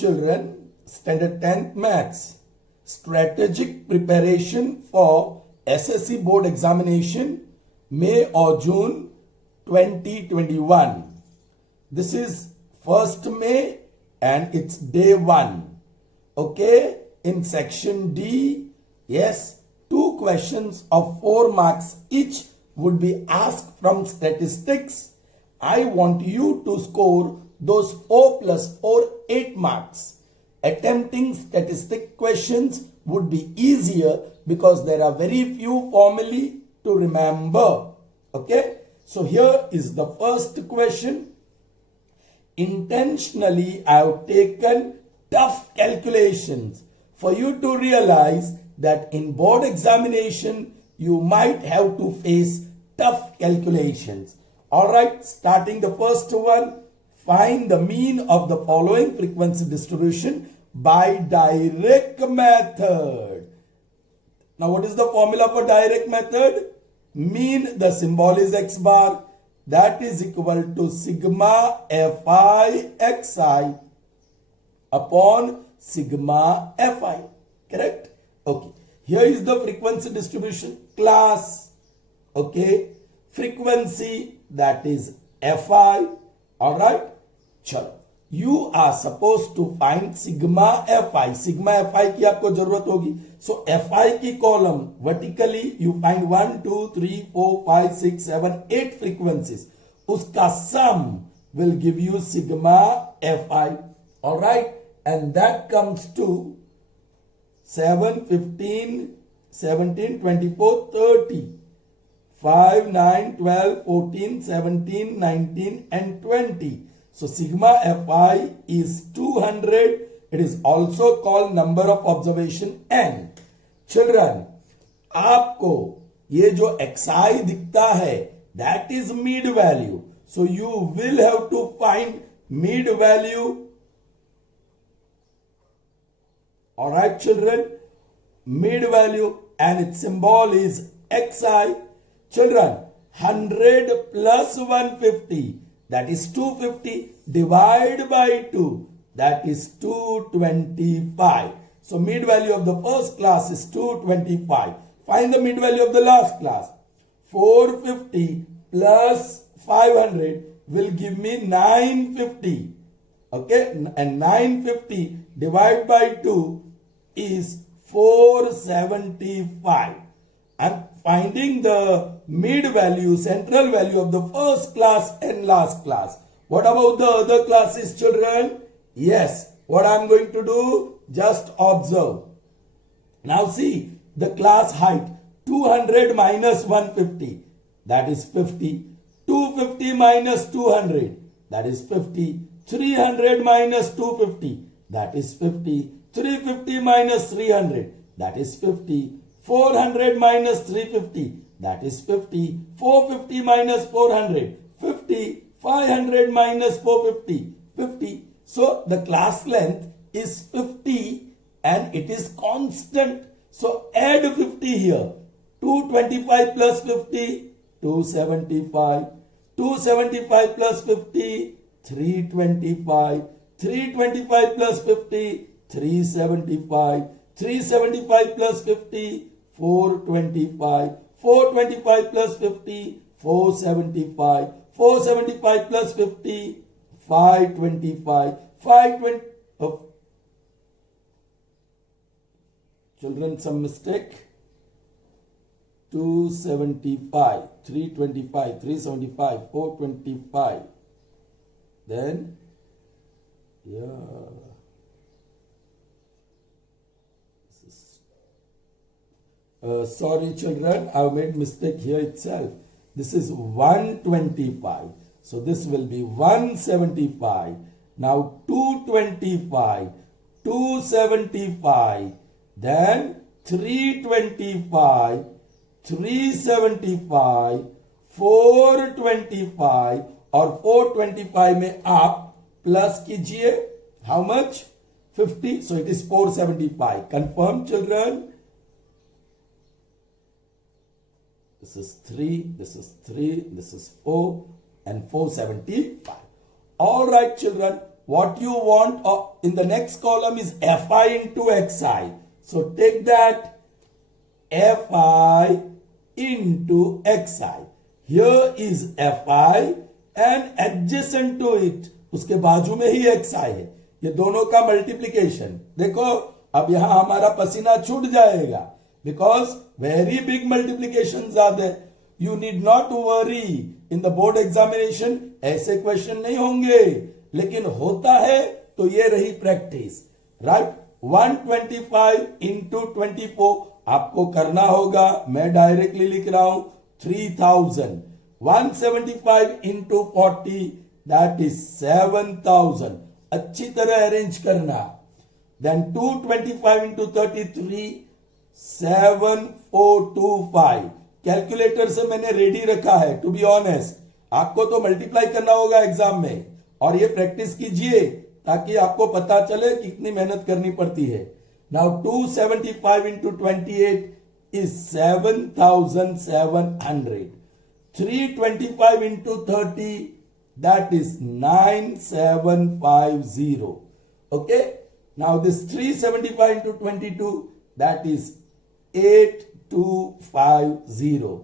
children, standard 10th maths, strategic preparation for SSC board examination, May or June 2021. This is 1st May and it's day 1. Okay, in section D, yes, 2 questions of 4 marks each would be asked from statistics. I want you to score those 4 plus 4, 8 marks. Attempting statistic questions would be easier because there are very few formulae to remember. Okay, so here is the first question. Intentionally, I have taken tough calculations for you to realize that in board examination, you might have to face tough calculations. Alright, starting the first one, find the mean of the following frequency distribution by direct method. Now, what is the formula for direct method? Mean, the symbol is x bar, that is equal to sigma fi xi upon sigma fi. Correct? Okay. Here is the frequency distribution class. Okay. Frequency, that is fi. Alright. Chalo. You are supposed to find sigma fi. Sigma fi की आपको जरूरत होगी. So fi की column vertically you find 1, 2, 3, 4, 5, 6, 7, 8 frequencies. उसका sum will give you sigma fi. Alright. And that comes to 7, 15, 17, 24, 30. 5, 9, 12, 14, 17, 19 and 20. So sigma fi is 200. It is also called number of observation n. Children, आपको ये जो xi दिखता है, that is mid value. So you will have to find mid value. Alright children, mid value and its symbol is xi. Children, 100 plus 150, that is 250, divide by 2, that is 225. So mid value of the first class is 225. Find the mid value of the last class. 450 plus 500 will give me 950. Okay, and 950 divided by 2 is 475. I'm finding the mid value, central value of the first class and last class. What about the other classes, children? Yes, what I'm going to do? Just observe. Now see, the class height, 200 minus 150, that is 50. 250 minus 200, that is 50. 300 minus 250, that is 50. 350 minus 300, that is 50. 400 minus 350, that is 50. 450 minus 400, 50. 500 minus 450, 50. So the class length is 50 and it is constant. So add 50 here. 225 plus 50, 275. 275 plus 50, 325. 325 plus 50, 375. 375 plus 50, 425. 425 plus 50, 475. 475 plus 50, 525. 520. Oh. Children, some mistake. 275, 325, 375, 425. Then, yeah. Sorry children, I've made mistake here itself. This is 125. So this will be 175. Now 225, 275, then 325, 375, 425 और 425 में आप plus कीजिए. How much? 50. So it is 475. Confirm children? This is 3, this is 3, this is 4 and 475. Alright children, what you want in the next column is fi into xi. So take that fi into xi. Here is fi and adjacent to it, उसके बाजू में ही xi है, ये दोनों का multiplication. देखो अब यहां हमारा पसीना छूट जाएगा because very big multiplication are there. You need not worry, in the board examination ऐसे क्वेश्चन नहीं होंगे, लेकिन होता है तो ये रही प्रैक्टिस. राइट, 125 इंटू 24 आपको करना होगा, मैं डायरेक्टली लिख रहा हूं 3000. 175 इंटू 40 दैट इज 7000. अच्छी तरह अरेंज करना. Then 225 into 33 7425. कैलकुलेटर से मैंने रेडी रखा है. टू बी ऑनेस्ट आपको तो मल्टीप्लाई करना होगा एग्जाम में, और ये प्रैक्टिस कीजिए ताकि आपको पता चले कि कितनी मेहनत करनी पड़ती है. Now 275 into 28 is 7700. 325 into 30 that is 9750. Okay, now this 375 into 22 that is 8250.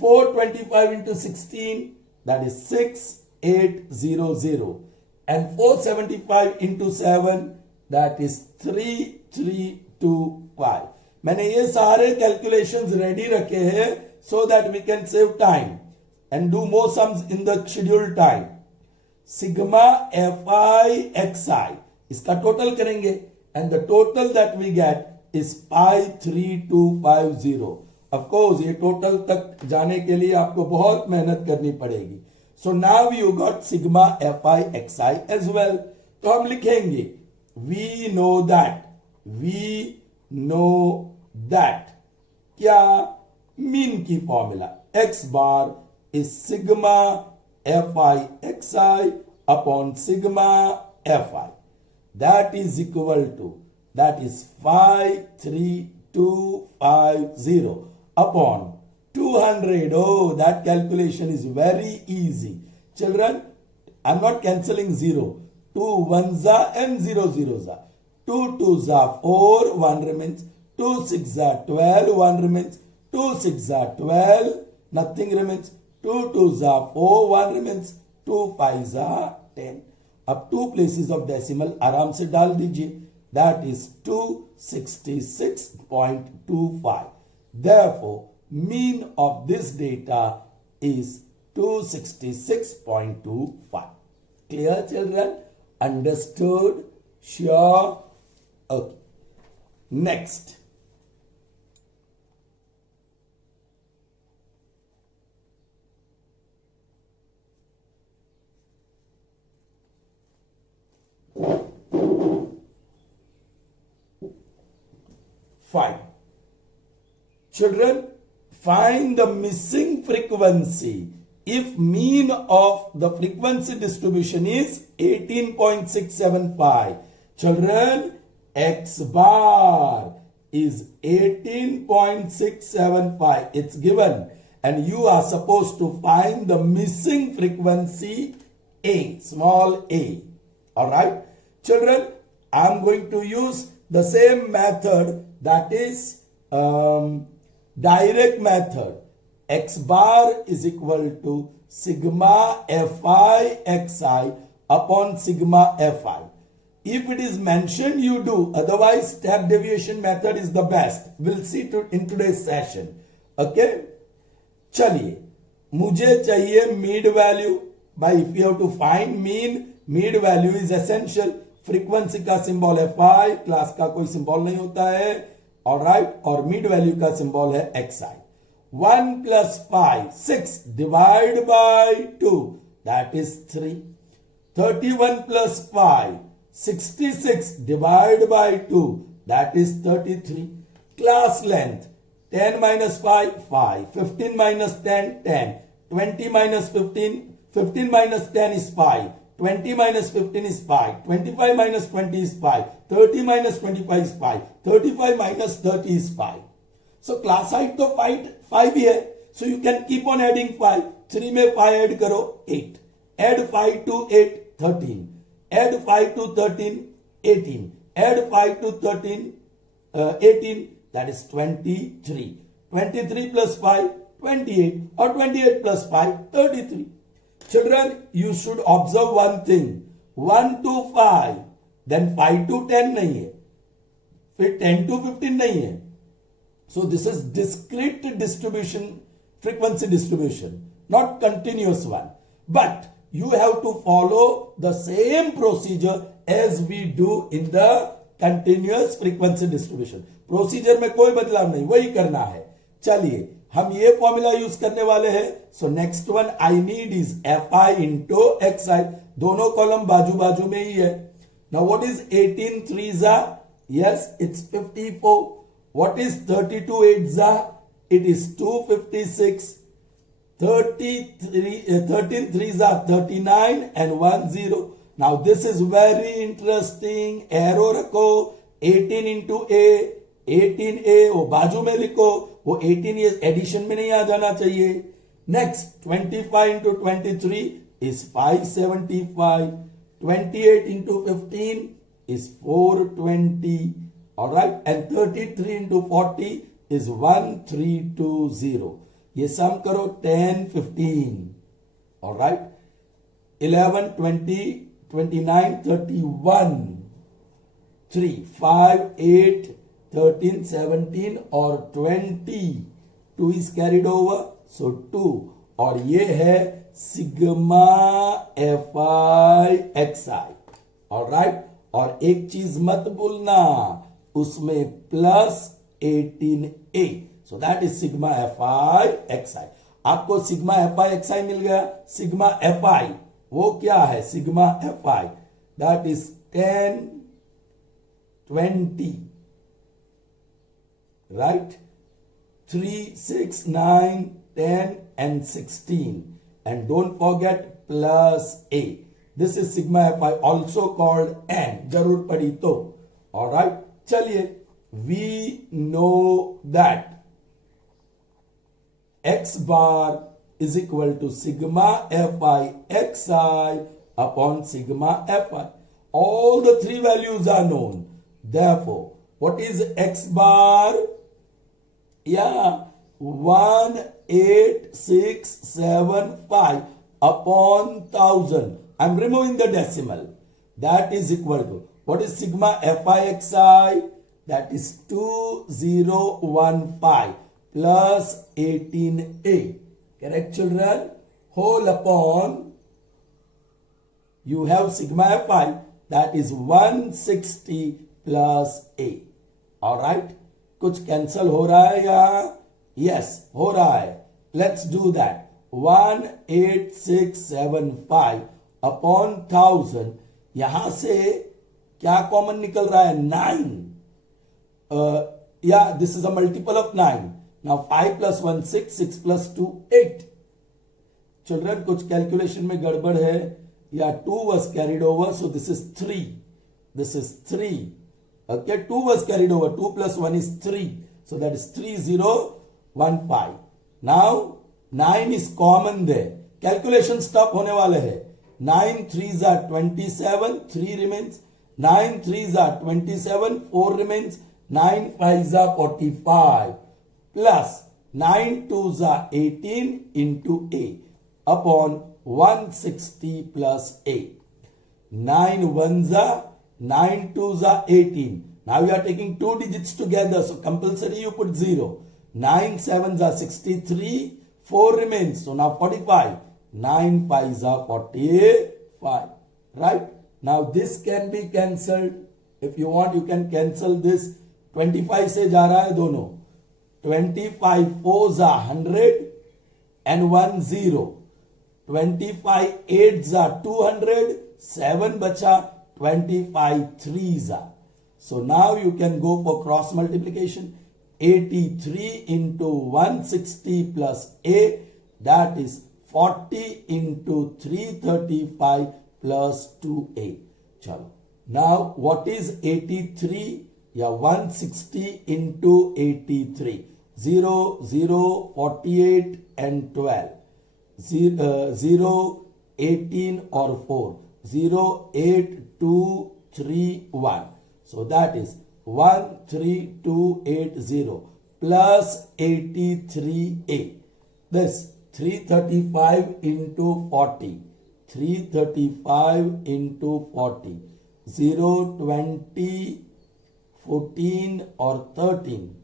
425 into 16 that is 6800, and 475 into 7 that is 3325. मैंने ये सारे कैलकुलेशंस रेडी रखे हैं so that we can save time and do more sums in the scheduled time. Sigma fi xi इसका total करेंगे and the total that we get is pi 3250. Of course ये total तक जाने के लिए आपको बहुत मेहनत करनी पड़ेगी. So now you got sigma fi xi as well. तो हम लिखेंगे we know that क्या मीन की formula x bar is sigma fi xi upon sigma fi. That is equal to, that is 53250 upon 200. Oh, that calculation is very easy. Children, I'm not cancelling 0. 2 1s are and 0 0s are. 2 2s are 4, 1 remains. 2 6s are 12, 1 remains. 2 6s are 12, nothing remains. 2 2s are 4, 1 remains. 2 5s are 10. अब 2 places of decimal आराम से डाल दीजिए. That is 266.25. Therefore, mean of this data is 266.25. Clear, children? Understood? Sure? Okay. Next. Fine. Children, find the missing frequency if mean of the frequency distribution is 18.675. Children, x bar is 18.675. It's given, and you are supposed to find the missing frequency a, small a. All right, children, I'm going to use the same method, that is direct method. X bar is equal to sigma fi xi upon sigma fi. If it is mentioned, you do. Otherwise, step deviation method is the best. We'll see in today's session. Okay? चलिए, मुझे चाहिए mid value. भाई, if you have to find mean, mid value is essential. Frequency का symbol है फाई, class का कोई symbol नहीं होता है. ऑलराइट, और मीड वैल्यू का सिंबल है xi. 1 plus 5, 6 divide by 2, that is 3. 31 plus 5, 66 divide by 2, that is 33. Class length, 10 minus 5, 5. 15 minus 10, 10. 20 minus 15, 15 minus 10 is 5. 20 minus 15 is 5. 25 minus 20 is 5. 30 minus 25 is 5. 35 minus 30 is 5. So class height तो 5 ही है. So you can keep on adding 5. 3 में 5 add करो 8. Add 5 to 8, 13. Add 5 to 13, 18. Add 5 to 13, 18, that is 23. 23 plus 5, 28, or 28 plus 5, 33. Children, you should observe one thing. 1 to 5, then 5 to 10 नहीं है, फिर 10 to 15 नहीं है. So this is discrete distribution, frequency distribution, not continuous one. But you have to follow the same procedure as we do in the continuous frequency distribution. Procedure में कोई बदलाव नहीं, वही करना है. चलिए हम ये फॉर्मूला यूज करने वाले हैं. So next one I need is fi into xi. दोनों कॉलम बाजू बाजू में ही है. Now what is 18 3s? Yes, it's 54. What is 32 8s? It is 256. 13 3s are 39 and 1 0. Now this is very interesting. Arrow रखो. 18 into a, 18a वो बाजू में लिखो. वो 18 ये एडिशन में नहीं आ जाना चाहिए. Next 25 into 23 is 575. 28 into 15 is 420. All right, and 33 into 40 is 1320. ये सम करो 10 15. All right, 11 20 29 31 3 5 8 13 17 और 20. 2 is carried over, so 2. और ये है सिग्मा fi xi. ऑलराइट, और एक चीज मत भूलना, उसमें plus 18a. So that is sigma fi xi. आपको सिग्मा fi xi मिल गया. सिग्मा fi वो क्या है? Sigma fi that is 10 20, right? 3 6 9 10 and 16, and don't forget plus a. This is sigma fi, also called n. जरूर पढ़ी तो. All right, चलिए, we know that x bar is equal to sigma fi xi upon sigma fi. All the three values are known. Therefore, what is x bar? Yeah, 18675 upon 1000. I'm removing the decimal. That is equal to, what is sigma fi xi? That is 2015 plus 18a. Correct, children? Whole upon, you have sigma fi, that is 160 plus a. All right, कुछ cancel हो रहा है यहाँ? Yes, हो रहा है. Let's do that. 18675 upon 1000. यहां से क्या कॉमन निकल रहा है? 9. या this is a multiple of 9. Now 5 plus 1 6, 6 plus 2 8. Children, कुछ कैलकुलेशन में गड़बड़ है, या 2 was carried over, so this is 3. This is 3. Okay, 2 was carried over. 2 plus 1 is 3. So that is 3015. Now 9 is common there. Calculation stop होने वाले हैं. 9 3s are 27. 3 remains. 9 3s are 27. 4 remains. 9 5s are 45. Plus 9 2s are 18 into a upon 160 plus a. 9 1s are 9 2s are 18. Now you are taking two digits together, so compulsory you put 0. 9 7s are 63. 4 remains, so now 45. 9 5s are 45. Right? Now this can be cancelled. If you want, you can cancel this. 25 से जा रहा है दोनों. 25 4s are 100 and 1 0. 25 8s are 200. 7 बचा. 25 3s are. So now you can go for cross multiplication. 83 into 160 plus a, that is 40 into 335 plus 2a. Chalo. Now what is 83? Yeah, 160 into 83. 0 0 48 and 12. 0 18 or 4. 08231. So that is 13280 plus 83A. This 335 into 40. 335 into 40. 0, 20, 14 or 13.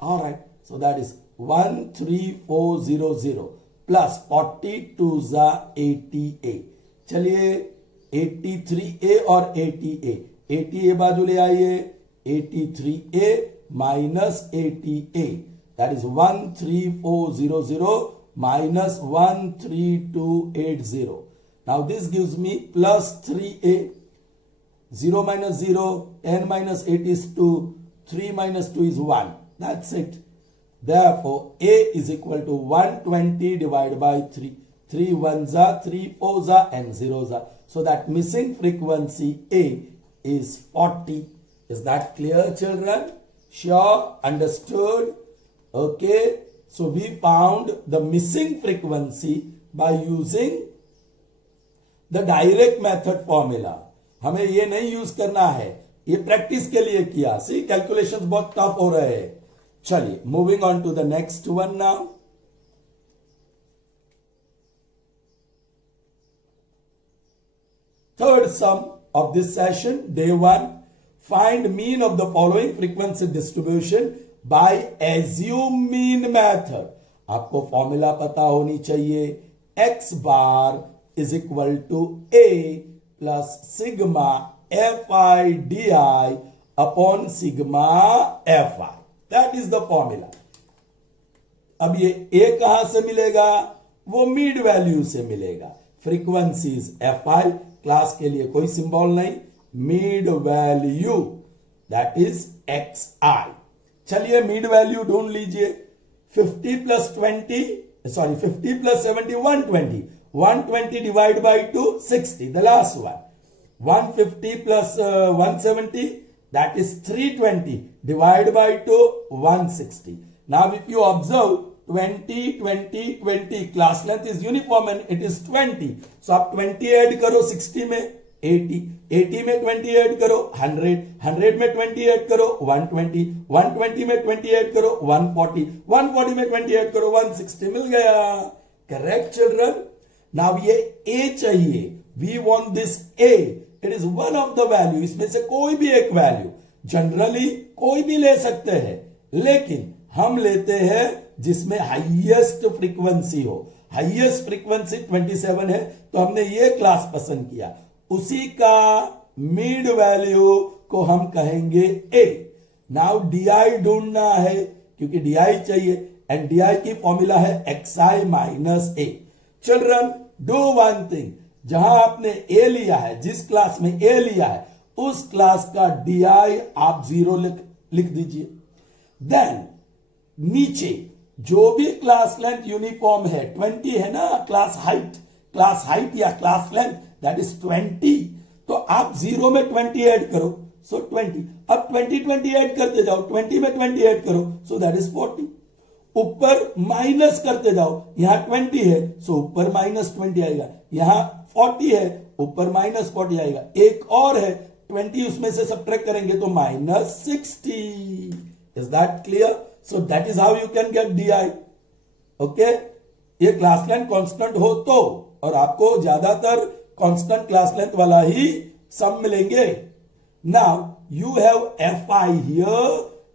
Alright. So that is 13400 plus 42 za 80A. चलिए 83A और 80A. 80A बाजू ले आइए. 83A minus 80A. That is 13400 minus 13280. Now this gives me plus 3A. 0 minus 0, 10 minus 8 is 2, 3 minus 2 is 1. That's it. Therefore, A is equal to 120 divided by 3. 3 1s are, 3 4s are, and 0s are. So that missing frequency A is 40. Is that clear, children? Sure? Understood? Okay. So we found the missing frequency by using the direct method formula. हमें ये नहीं use करना है, ये practice के लिए किया. सी calculations बहुत टफ हो रहे हैं. चलिए moving on to the next one now. Third sum of this session, day 1. Find mean of the following frequency distribution by assume mean method. आपको फॉर्मूला पता होनी चाहिए. X bar is equal to A plus sigma Fi di upon sigma Fi. That is the formula. अब ये A कहां से मिलेगा? वो मीड वैल्यू से मिलेगा. फ्रीक्वेंसीज Fi, क्लास के लिए कोई सिंबल नहीं. Mid value that is Xi. चलिए मीड वैल्यू ढूंढ लीजिए. 50 plus 20, sorry, 50 plus 70, 120. 120 divided by 2, 60, the last one. 150 plus 170, that is 320 divided by 2, 160. Now if you observe 20, 20, 20, class length is uniform and it is 20. So आप 20 add करो 60 में 80, 80 में 20 add करो 100, 100 में 20 add करो 120, 120 में 20 ऐड करो 140, 140 में 20 ऐड करो 160. मिल गया. Correct children. नाउ ये A चाहिए. We want this A. It is one of the value. इसमें से कोई भी एक वैल्यू. जनरली कोई भी ले सकते हैं, लेकिन हम लेते हैं जिसमें हाईएस्ट फ्रीक्वेंसी हो. हाईएस्ट फ्रीक्वेंसी 27 है, तो हमने ये क्लास पसंद किया. उसी का मिड वैल्यू को हम कहेंगे A. नाउ DI ढूंढना है, क्योंकि DI चाहिए, एंड DI की फॉर्मूला है Xi minus A. Children do one thing. जहां आपने A लिया है, जिस क्लास में A लिया है, उस क्लास का DI आप 0 लिख दीजिए. देन नीचे जो भी क्लास लेंथ यूनिफॉर्म है, 20 है ना क्लास हाइट या क्लास लेंथ, दैट इज 20. तो आप 0 में 20 ऐड करो, सो 20. अब 20 ऐड करते जाओ, 20 में 20 ऐड करो, सो दैट इज 40. ऊपर माइनस करते जाओ, यहां 20 है, सो ऊपर माइनस 20 आएगा. यहां 40 है, ऊपर माइनस 40 आएगा. एक और है 20, उसमें से सब्ट्रैक्ट करेंगे तो minus 60. Is that clear? So that is how you can get DI. Okay. ये क्लास लेंथ कांस्टेंट हो तो, और आपको ज्यादातर कांस्टेंट क्लास लेंथ वाला ही सम मिलेंगे. Now you have Fi here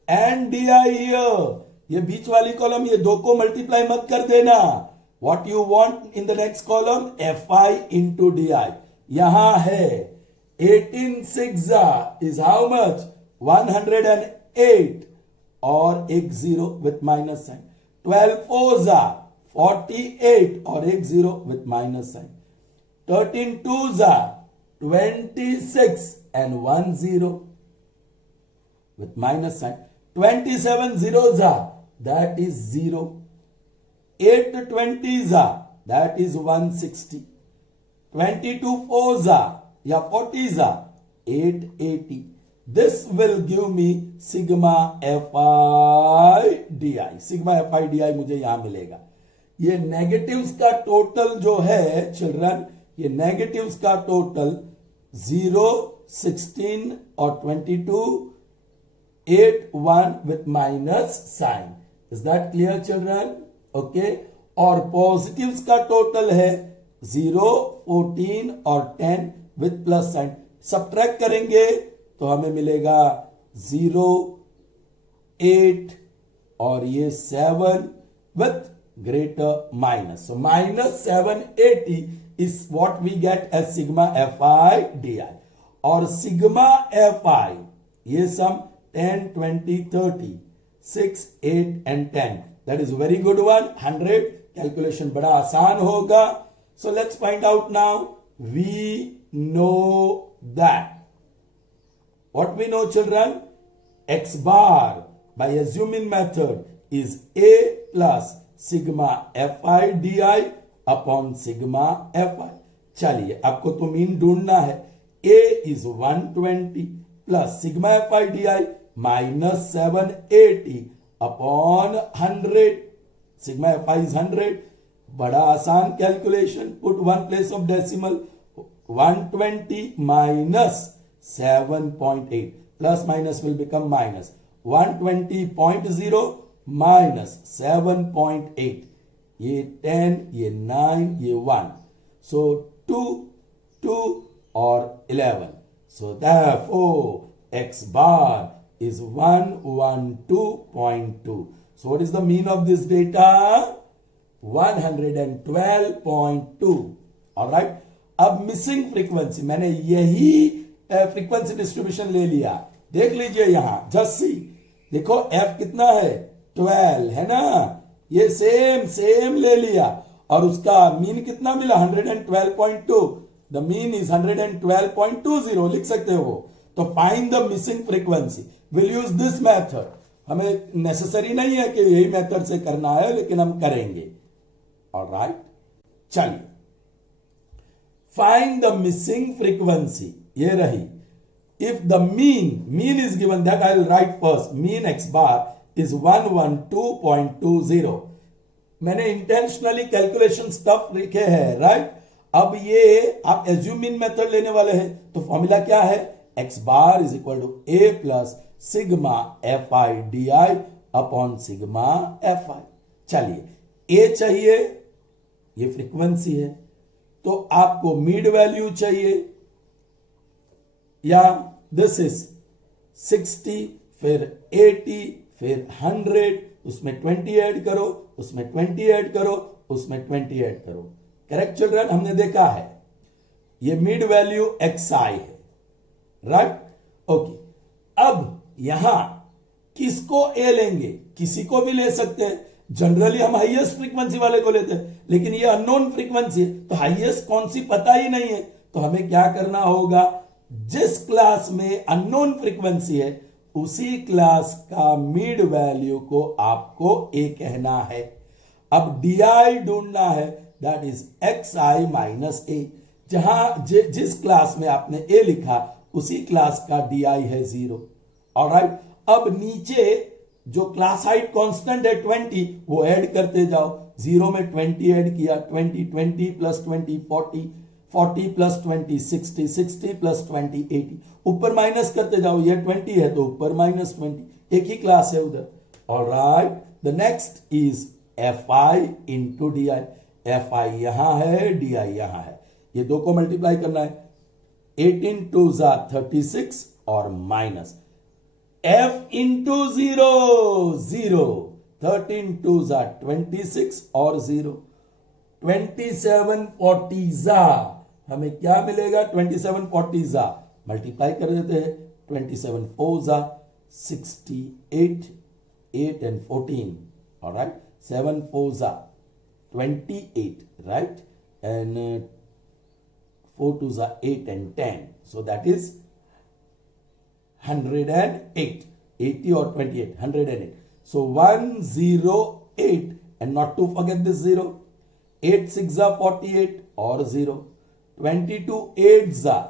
and DI here. ये बीच वाली कॉलम, ये दो को मल्टीप्लाई मत कर देना. What you want in the next column? Fi into DI. यहां है 18 6 is how much? 108 और एक 0 with minus sign. 12 4 48 और एक 0 with minus sign. 13 2 26 and 1 0 with minus sign. 27 zeros that is 0. 8 20s that is 160. 22 4s या 40s 880. This will give me sigma Fi di. Sigma Fi di मुझे यहां मिलेगा. ये negatives का टोटल जो है चिल्ड्रन, ये नेगेटिव्स का टोटल 0, 16 और 22, 8, 1 with minus sign. Is that clear children? Okay. और पॉजिटिव्स का टोटल है 0, 14 और 10 with plus sign. सब्ट्रैक्ट करेंगे तो हमें मिलेगा 0, 8 और ये 7 with greater minus. So minus 780 is what we get as sigma fi di. और sigma fi ये सम 10, 20, 30, 6, 8 and 10. That is a very good one. 100 calculation बड़ा आसान होगा. So let's find out now. We know that. What we know children? X bar by assuming method is A plus sigma fi di upon sigma fi. चलिए आपको तो mean ढूंढना है. A is 120 plus sigma fi di minus 780 upon 100. Sigma fi is 100. बड़ा आसान calculation. Put one place of decimal. 120 minus 7.8. Plus minus will become minus. 120.0 minus 7.8. ये 10, ये 9, ये 1. So 2, 2 or 11. So therefore X bar is 112.2. So what is the mean of this data? 112.2. Alright. अब missing frequency, मैंने यही frequency distribution ले लिया. देख लीजिए यहां जस्ट सी. देखो f कितना है 12 है ना. ये सेम ले लिया और उसका मीन कितना मिला 112.2. The mean is 112.20. लिख सकते हो. तो find the missing frequency. Will use this method. हमें नेसेसरी नहीं है कि यही मेथड से करना है, लेकिन हम करेंगे. ऑलराइट. चलिए फाइंड द मिसिंग फ्रीक्वेंसी. ये रही. If the mean is given, that I will write first. Mean X bar is 112.20. मैंने इंटेंशनली कैलकुलेशन स्टफ लिखे हैं, राइट. अब ये आप एज्यूमिंग मेथड लेने वाले हैं, तो फॉर्मूला क्या है? X bar is equal to A plus sigma fi di upon sigma fi. चलिए A चाहिए, ये फ्रीक्वेंसी है, तो आपको मिड वैल्यू चाहिए. या दिस इज 60, फिर 80, फिर 100, उसमें 20 ऐड करो, उसमें 20 ऐड करो, उसमें 20 ऐड करो. Correct children? हमने देखा है ये मिड वैल्यू xi है, राइट. ओके. अब यहां किसको a लेंगे? किसी को भी ले सकते हैं. जनरली हम हाईएस्ट फ्रीक्वेंसी वाले को लेते हैं, लेकिन ये अननोन फ्रीक्वेंसी है, तो हाईएस्ट कौन सी पता ही नहीं है. तो हमें क्या करना होगा? जिस क्लास में अननोन फ्रीक्वेंसी है उसी क्लास का मिड वैल्यू को आपको a कहना है. अब di ढूंढना है, that is xi minus a. जहां जिस क्लास में आपने a लिखा उसी क्लास का di है 0. ऑलराइट. अब नीचे जो क्लास हाइट कांस्टेंट है 20, वो ऐड करते जाओ. 0 में 20 ऐड किया, 20, 20 प्लस 20 40, 40 प्लस 20 60, 60 प्लस 20 80. ऊपर माइनस करते जाओ. ये 20 है तो ऊपर माइनस 20. एक ही क्लास है उधर. Alright. The next is fi into D I. fi यहां है, डी आई यहां है. ये दो को मल्टीप्लाई करना है. 18 2 जा 36 और माइनस f इंटू 0 0. 13 2 जा 26 और 0. 27 40 जा हमें क्या मिलेगा? 27 40 जा मल्टीप्लाई कर देते हैं. 27 4 जा 68, 8 and 14. All right. 7 4 जा 28, right? And 4 2 जा 8 and 10. So that is 108. 80 or 28, 108. So 108, and not to forget this 0. 8 6 जा 48 और 0. 22 8 जा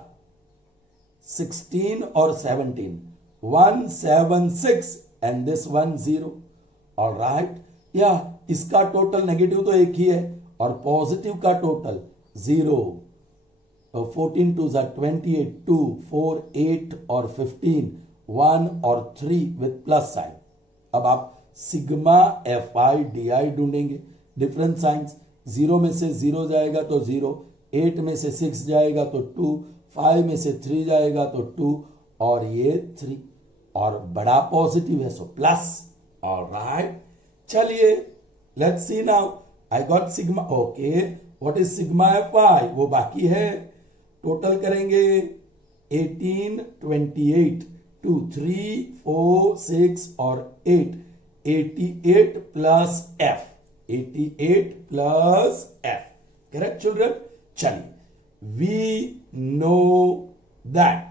16 और 17. 176 and this 1 0. All right. या इसका टोटल नेगेटिव तो एक ही है और पॉजिटिव का टोटल 0. 14 2 ज़ा 28, 2 4 8 और 15, 1 और 3 विथ प्लस साइन। अब आप सिग्मा एफ आई डी आई ढूंढेंगे, डिफरेंट साइंस। 0 में से 0 जाएगा तो 0, 8 में से 6 जाएगा तो 2, 5 में से 3 जाएगा तो 2 और ये 3 और बड़ा पॉजिटिव है सो प्लस। ऑलराइट, चलिए let's see now. I got sigma, okay, what is sigma F आई, वो बाकी है। टोटल करेंगे 18 28 2 3 4 6 और 8, 88 plus F, 88 plus F, correct children. चलिए, we know that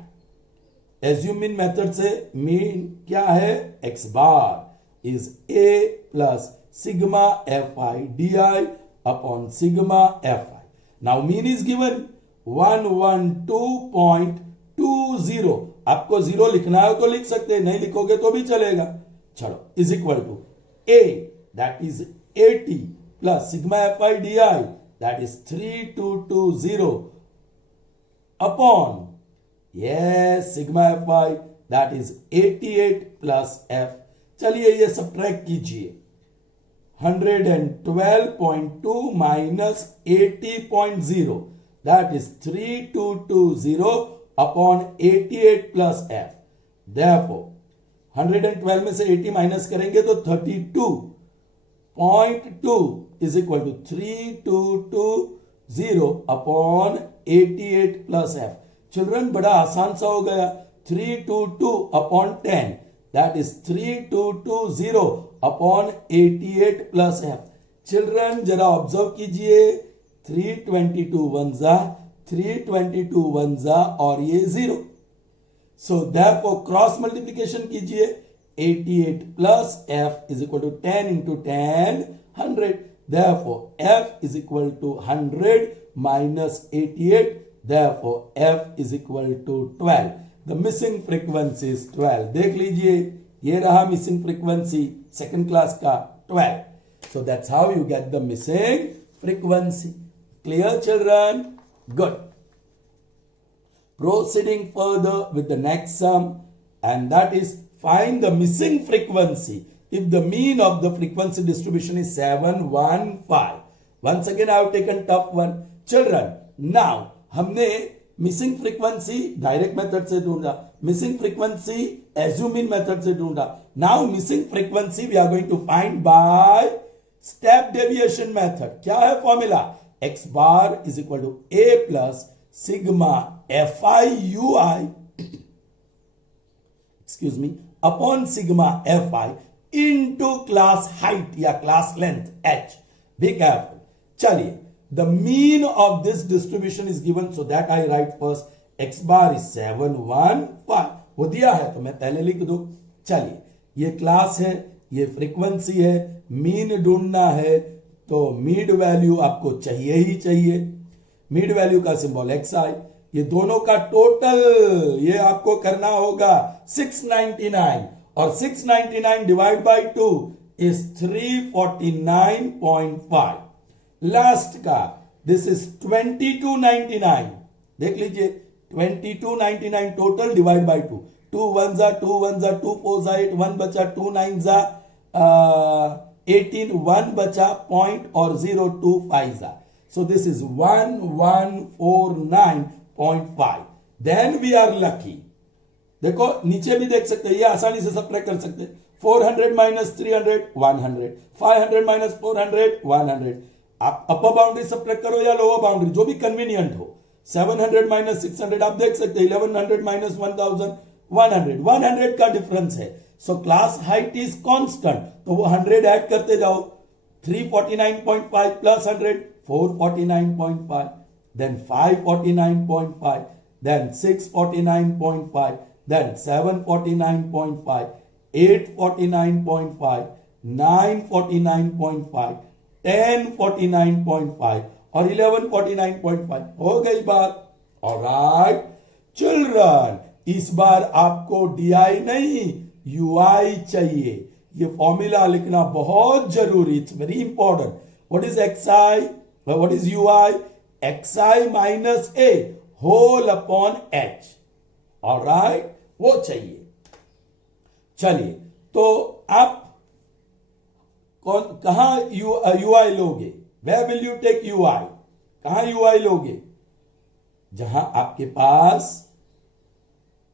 assumed mean method से मीन क्या है, X bar is A plus sigma F I D I upon sigma F I. Now mean is given 112.20। आपको 0 लिखना है तो लिख सकते हैं, नहीं लिखोगे तो भी चलेगा। चलो, is equal to A that is 80 plus sigma F I D I that is 3220 upon yes sigma F I that is 88 plus एफ। चलिए ये सब्ट्रैक्ट कीजिए, 112.2 minus 80.0 that is 3220 upon 88 plus f. Therefore 112 में से 80 माइनस करेंगे तो 32.2 is equal to 3220 upon 88 plus f. Children बड़ा आसान सा हो गया, 322 upon 10 that is 3220 upon 88 plus f. Children जरा ऑब्जर्व कीजिए, 322 1 322 1 और ये 0, सो देयरफॉर क्रॉस मल्टीप्लिकेशन कीजिए, 88 plus f is equal to 10 into 10 100, therefore f is equal to 100 minus 88, therefore f is equal to 12। The missing frequency is 12। देख लीजिए, ये रहा missing frequency second class का 12. So that's how you get the missing frequency. Clear, children? Good. Proceeding further with the next sum, and that is find the missing frequency if the mean of the frequency distribution is 715. Once again I have taken tough one. Children, now हमने missing frequency direct method से ढूंढा, missing frequency assumed mean method से ढूंढा. Now missing frequency we are going to find by step deviation method. क्या है formula? X bar is equal to A plus sigma F I U I excuse me upon sigma F I into class height या class length H. Be careful. चलिए, the mean of this distribution is given, so that I write first x bar is 715. वो दिया है तो मैं पहले लिख दूं. चलिए, ये क्लास है, ये फ्रीक्वेंसी है, मीन ढूंढना है तो मीड वैल्यू आपको चाहिए ही चाहिए. मीड वैल्यू का सिंबल एक्स आई, ये दोनों का टोटल ये आपको करना होगा 699 और 699 डिवाइड बाय 2 इज 349.5. लास्ट का दिस इज 2299. देख लीजिए 2299 टोटल डिवाइड बाय 2. 2 1 जा 2 1 जा 2 4 जा 8 1 बचा 2 9 जा 18 1 बचा पॉइंट और 0 2 5 जा. So this is 1149.5. Then we are lucky. देखो नीचे भी देख सकते हैं, ये आसानी से सब्ट्रैक्ट कर सकते हैं. 400 माइनस 300 100, 500 माइनस 400 100. आप अपर बाउंड्री सब्ट्रैक्ट करो या लोअर बाउंड्री, जो भी कन्वीनियंट हो. 700 माइनस 600 आप देख सकते हैं. 1100 माइनस 1000 100. 100 का डिफरेंस है. So class height is constant, तो वो 100 ऐड करते जाओ. 349.5 प्लस 100 449.5, देन 549.5, देन 649.5, देन 749.5, 849.5, 949.5, 1049.5 और 1149.5. हो गई बात. ऑलराइट चिल्ड्रन, इस बार आपको डीआई नहीं यूआई चाहिए. ये फॉर्मूला लिखना बहुत जरूरी, it's very important. What is X I, what is UI? X I minus A whole upon H. Alright, वो चाहिए। चलिए, तो आप कहां यूआई लोगे? Where will you take UI? कहां यूआई लोगे? जहां आपके पास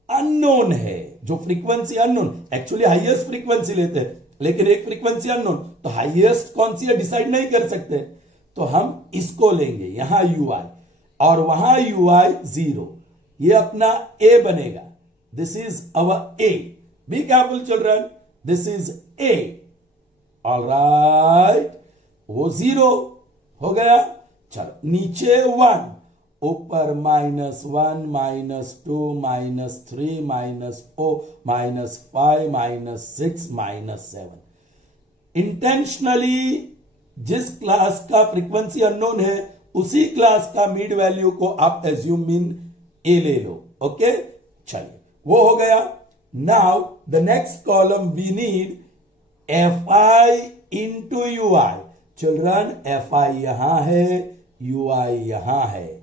अननोन है, जो frequency unknown, actually highest frequency लेते हैं, लेकिन एक फ्रीक्वेंसी अननोन, तो हाईएस्ट कौन सी है डिसाइड नहीं कर सकते, तो हम इसको लेंगे यहां यूआई, और वहां यूआई 0, ये अपना ए बनेगा। This is our A. Be careful children, this is a. Alright, वो 0 हो गया। चलो, नीचे 1, ऊपर -1, -2, -3, -4, -5, -6, -7। इंटेंशनली जिस क्लास का फ्रीक्वेंसी अननोन है उसी क्लास का मिड वैल्यू को आप एज्यूम मीन ए ले लो। ओके, चलिए, वो हो गया। Now the next column we need F I into U I. Children, F I यहां है, यू आई यहां है।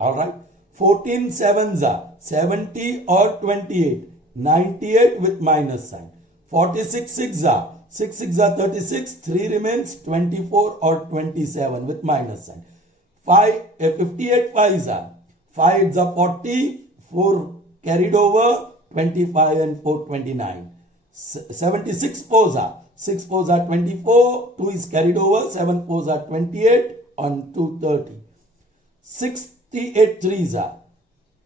ऑलराइट, 14 7s are 70 और 28, 98 with minus sign। 46 6s are 6 6s are 36, 3 remains 24 और 27 with minus sign। 58 5s are 5s are 40, 4 carried over, 25 and 4 29। 76 4s are 6 4s are 24, 2 is carried over, 7 4s are 28 on 2 30। 68 3s are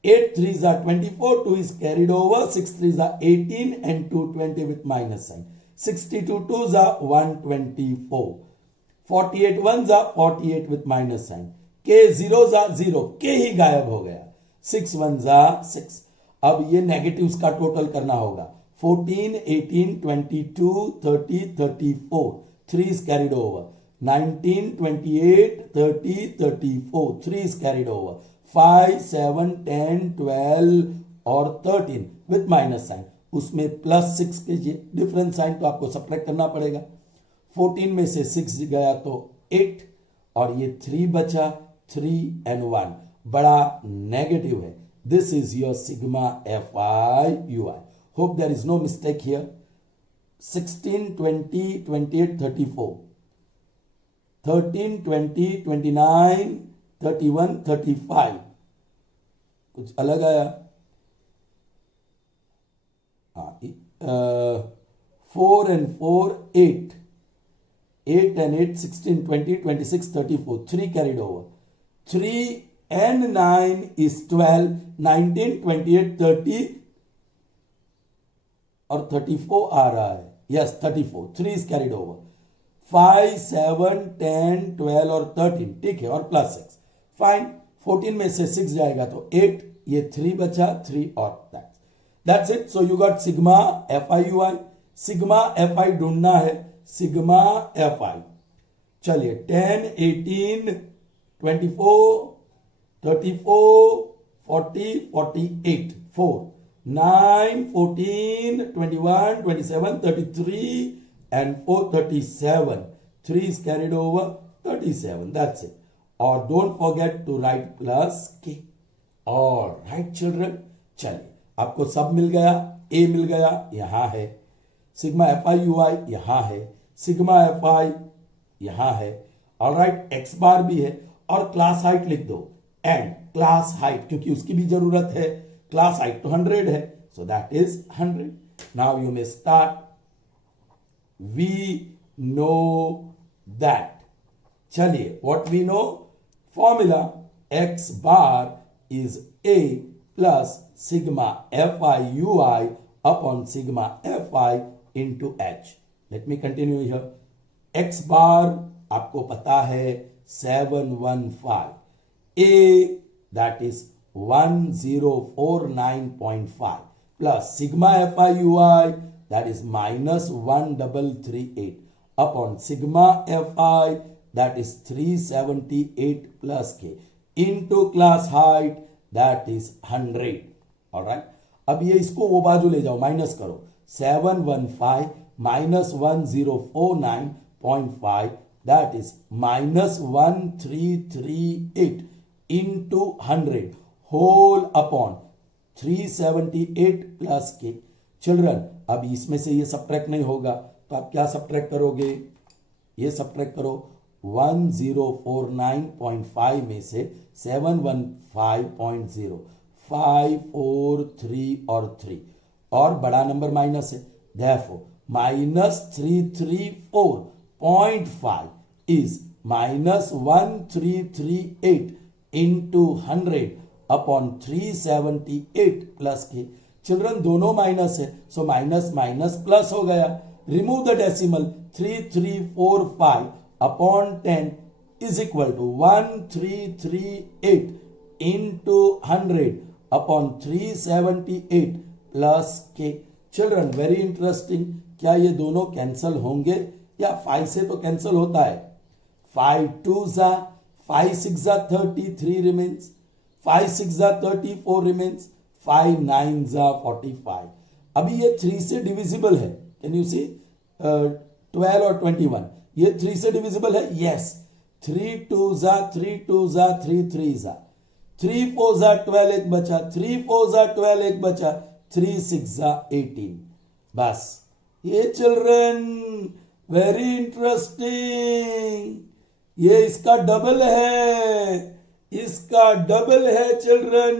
8 3s are 24, 2 is carried over, 6 3s are 18 and 2 20 with minus sign। 62 2s are 124, 48 1s are 48 with minus sign। k zeros are 0, k ही गायब हो गया। 6 1s are 6। अब ये negatives का total करना होगा। 14 18 22 30 34, 3 is carried over। 19 28 30 34, 3 is carried over। 5 7 10 12 और 13 with minus sign। उसमें +6 के डिफरेंस साइन, तो आपको सब्ट्रैक्ट करना पड़ेगा। 14 में से 6 गया तो 8, और ये 3 बचा, 3 and 1 बड़ा नेगेटिव है। This is your sigma F I U I. Hope there is no mistake here. 16 20 28 34, 13 20 29 31 35, कुछ अलग आया। 4 and 4 8, 8 and 8 16 20 26 34, 3 carried over। 3 and 9 is 12, 19 28 30 और 34 आ रहा है। Yes 34, 3 is carried over। 5 7 10 12 और 13, ठीक है, और +6। फाइन, 14 में से 6 जाएगा तो 8, ये 3 बचा, 3 और that's it. So you got sigma F I U I. Sigma F आई ढूंढना है, सिग्मा एफ आई। चलिए, 10 18 24 34 40 48, 4 9 14 21 27 33 and 4 37, 3 is carried over, 37, that's it। Or don't forget to write plus k। All right children, चलिए, आपको सब मिल गया। a मिल गया, यहां है। सिग्मा एफ आई यू आई यहां है, सिग्मा एफ आई यहां है। ऑलराइट, एक्स बार भी है, और क्लास हाइट लिख दो। एंड क्लास हाइट, क्योंकि उसकी भी जरूरत है, क्लास हाइट तो 100 है, so that is 100। Now you may start. We know that, चलिए, what we know, formula X bar is A plus sigma F I U I upon sigma F I into H. Let me continue here. X bar आपको पता है 715, A that is 1049.5 plus sigma F I U I that is -1338 upon sigma F I that is 378 plus K into class height that is 100। Alright, अब ये इसको वो बाजू ले जाओ, माइनस करो। 715 -1049.5 that is -1338 into 100 whole upon 378 plus K. Children अब इसमें से ये सब्ट्रैक्ट नहीं होगा, तो आप क्या सब्ट्रैक्ट करोगे, ये सब्ट्रैक्ट करो 1049.5 में से 715.0, 5 4 3 और 3 और बड़ा नंबर माइनस है, therefore -3334.5 is -1338 into 100 upon 378 plus K. Children दोनों माइनस है, सो माइनस माइनस प्लस हो गया। रिमूव द डेसिमल, 3345 अपॉन 10 is equal to 1338 into 100 upon 378 plus K. Children very interesting, क्या ये दोनों कैंसल होंगे या 5 से तो कैंसल होता है, 5 2 जा 5 6 जा 33 रिमेन्स, 5 6 जा 34 रिमेन्स, 5 9 जा 45। अभी ये 3 से डिविजिबल है, कैन यू सी 12 और 21, ये 3 से डिविजिबल है, यस 3 2 जा 3 2 जा 3 3 जा 3 4 जा 12 एक बचा, 3 4 जा 12 एक बचा, 3 6 जा 18। बस ये चिल्ड्रन वेरी इंटरेस्टिंग, ये इसका डबल है, इसका डबल है चिल्ड्रन।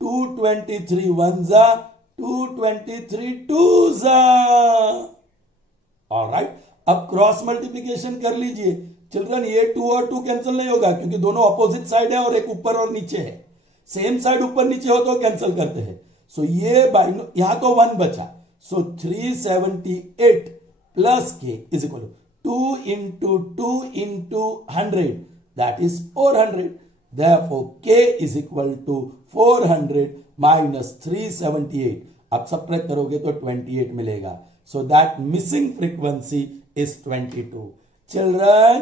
223 1 जा 223 2 जा। ऑलराइट, अब क्रॉस मल्टीप्लिकेशन कर लीजिए चिल्ड्रन, ये 2 और 2 कैंसिल नहीं होगा क्योंकि दोनों अपोजिट साइड है और एक ऊपर और नीचे है। सेम साइड ऊपर नीचे हो तो कैंसिल करते हैं, सो ये यहां तो 1 बचा, सो 378 प्लस के is equal to 2 into 2 into 100 that is 400, therefore k is equal to 400 minus 378। अब सब्ट्रैक्ट करोगे तो 28 मिलेगा, so that missing frequency is 22। Children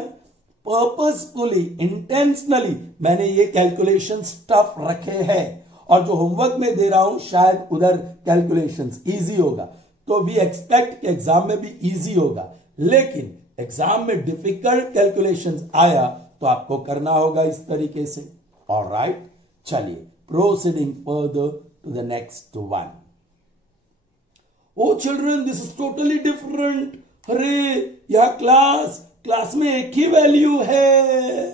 purposefully intentionally मैंने ये कैलकुलेशन टफ रखे हैं और जो होमवर्क में दे रहा हूं शायद उधर कैलकुलेशंस इजी होगा, तो वी एक्सपेक्ट कि एग्जाम में भी इजी होगा, लेकिन एग्जाम में डिफिकल्ट कैलकुलेशंस आया तो आपको करना होगा इस तरीके से। ऑलराइट, चलिए proceeding further to the next one. Oh children this is totally different, अरे यह क्लास में एक ही वैल्यू है,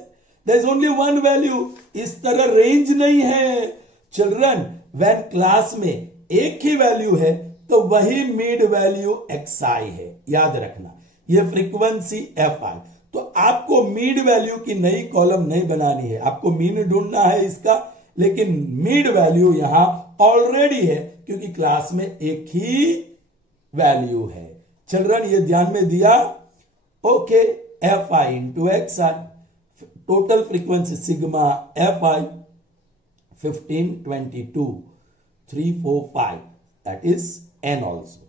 there is only one value, इस तरह रेंज नहीं है। चिल्ड्रन व्हेन क्लास में एक ही वैल्यू है तो वही मिड वैल्यू xi है, याद रखना ये फ्रीक्वेंसी fi। तो आपको मिड वैल्यू की नई कॉलम नहीं बनानी है, आपको मीन ढूंढना है इसका, लेकिन मिड वैल्यू यहां ऑलरेडी है क्योंकि क्लास में एक ही वैल्यू है। चिल्ड्रन ये ध्यान में दिया, okay fi into xi, total frequency sigma fi 15 22 3 4 5 that is n also,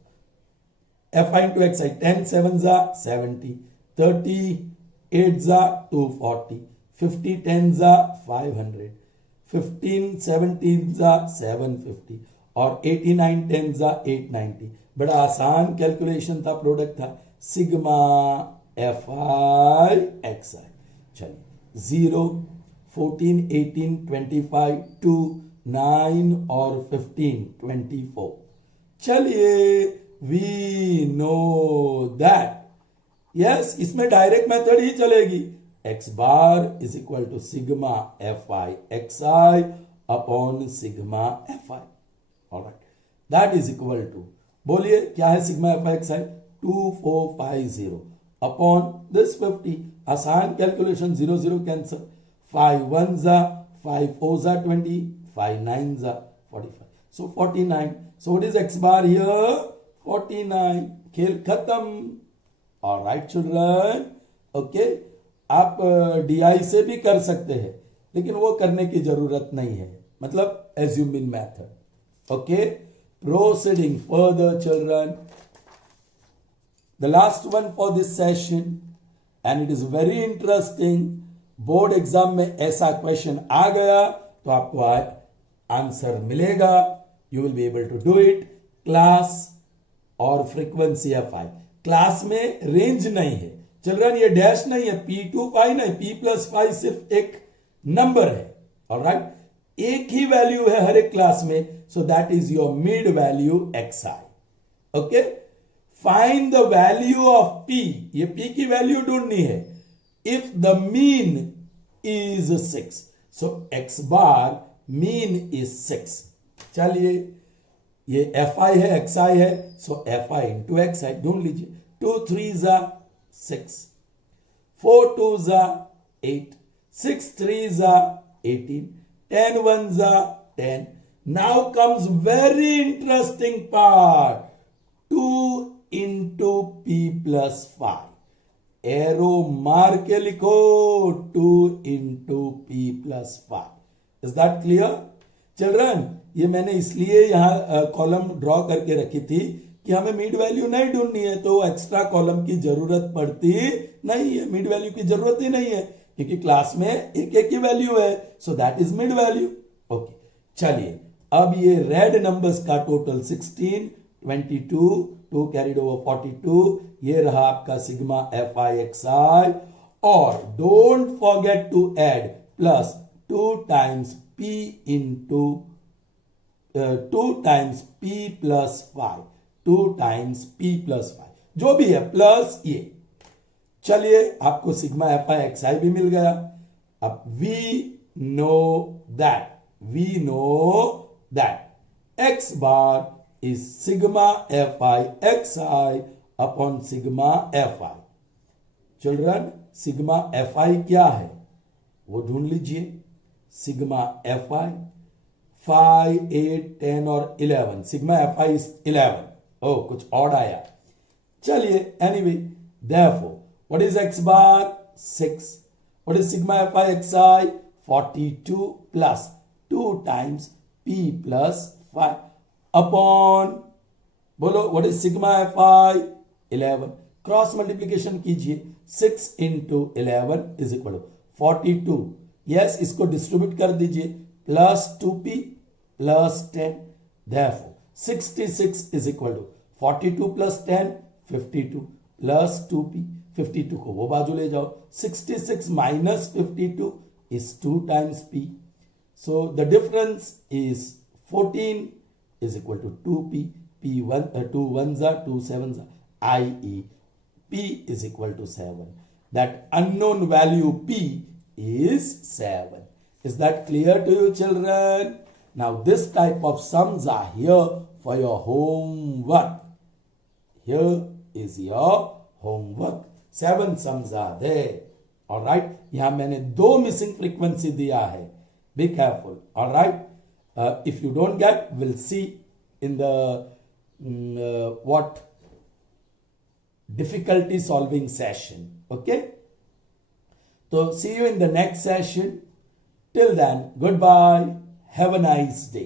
fi into xi 10 7 za 70, 30 8 za 240, 50 10 za 500, 15 17 za 750 और 89 10 za 890। बड़ा आसान कैलकुलेशन था, प्रोडक्ट था सिग्मा fi xi। चलिए 0 14 18 25 2 9 और 15 24। चलिए वी नो दैट, यस इसमें डायरेक्ट मेथड ही चलेगी, x bar is equal to sigma fi xi upon sigma fi। Alright, that is equal to, बोलिए क्या है sigma fi xi, 2450 upon this 50। आसान कैलकुलेशन, 0 0 कैंसल, 5 1 जा 5 4 जा 20, 5 9 जा 45, so 49। so what is x bar here, 49। खेल खत्म। ऑलराइट चिल्ड्रन, ओके आप DI से भी कर सकते हैं लेकिन वो करने की जरूरत नहीं है, मतलब assuming method. Okay, proceeding further children, the last one for this session and it is very interesting. Board exam में ऐसा क्वेश्चन आ गया तो आपको आंसर मिलेगा, you will be able to do it. Class और फ्रीक्वेंसी fi, क्लास में range नहीं है चिल्ड्रन, ये डैश नहीं है, p2 5 नहीं, p प्लस 5 सिर्फ एक नंबर है। ऑलराइट, एक ही वैल्यू है हर एक क्लास में, सो that is your mid value xi। Okay, find the value of p, ये p की वैल्यू ढूंढनी है। If the mean is 6, so x bar mean is 6। चलिए, ये fi है, xi है, सो fi इंटू xi ढूंढ लीजिए। 2 3 जा 6, 4 2 जा 8, 6 3 जा 18, 10 1 जा 10। Now comes very interesting part. 2 into p plus 5. Arrow मार के लिखो, 2 into p plus 5. Is that clear? Children, ये मैंने इसलिए यहां कॉलम ड्रॉ करके रखी थी कि हमें मिड वैल्यू नहीं ढूंढनी है, तो एक्स्ट्रा कॉलम की जरूरत पड़ती नहीं है, मिड वैल्यू की जरूरत ही नहीं है, क्योंकि क्लास में एक एक ही वैल्यू है, so that is mid value. Okay, चलिए अब ये रेड नंबर्स का टोटल 16, 22, 2 कैरिड ओवर 42, ये रहा आपका सिग्मा fi xi, और don't forget to add plus 2 times p into 2 times p plus 5, 2 times p plus 5, जो भी है प्लस ये। चलिए, आपको सिग्मा fi xi भी मिल गया। अब we know that x bar is sigma fi xi upon sigma fi। Children, sigma fi क्या है वो ढूंढ लीजिए। सिग्मा fi 5, 8, 10 और 11, सिग्मा fi is 11। ओ, कुछ और आया। चलिए, anyway, therefore what is x bar? 6। what is sigma fi xi? 42 plus 2 times p plus 5 upon, बोलो, what is sigma fi? 11। Cross multiplication कीजिए, 6 इंटू 11 इज इक्वल 42। यस, इसको distribute कर दीजिए, plus 2p plus 10, therefore 66 is equal to 42 plus 10 52 plus 2p। 52 को वो बाजू ले जाओ, 66 minus 52 is 2 times p, so the difference is 14 is equal to 2p, p1 2 1s are 2 7s are, i.e. p is equal to 7. That unknown value p is 7. Is that clear to you, children? Now this type of sums are here for your homework. Here is your homework. 7 sums are there. Alright, यहां मैंने 2 missing frequency दिया है. Be careful. Alright. If you don't get, we'll see in the what difficulty solving session. Okay, so see you in the next session. Till then, goodbye, have a nice day.